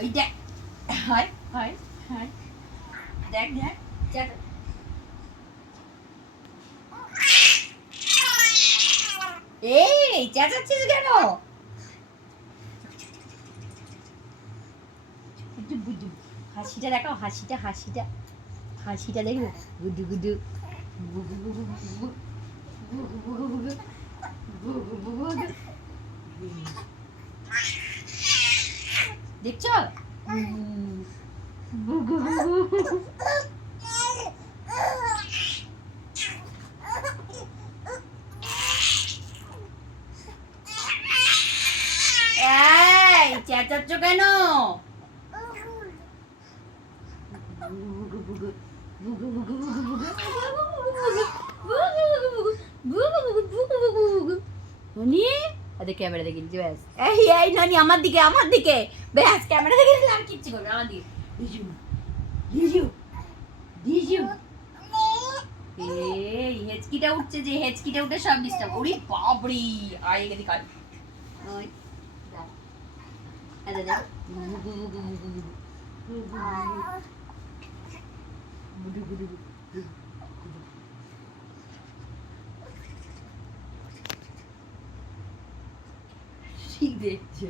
ওই দেখ, হয় হয় হয়, দেখ দেখ, এই চেঁচাচ্ছিস কেন? হাসিটা দেখাও, হাসিটা হাসিটা হাসিটা দেখবে, গুডু গুডু দেখছো? এই চেঁচাচ্ছ কেন? ক্যামেরা দেখে নিচ্ছি ব্যাস। এই এই নানি আমার দিকে, আমার দিকে, ব্যাস ক্যামেরা দেখে নিলে আর কিচ্ছু করবে আমার দিকে। দিজু দিজু দিজু, এই হেঁচকিটা উঠছে, যে হেঁচকিটা উঠে সব ডিস্টার্ব। ওরে বাপরে, আয় এদিকে আয়। ওই দেখ, আরে দেখ, ঠিক দেখছে।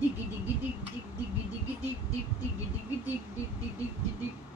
ডিগি ডিগি ডিগ ডিগ ডিগি ডিগি ডিগ ডিগ ডিগি ডিগি ডিগ ডিগ ডিগ ডিগ ডিগ।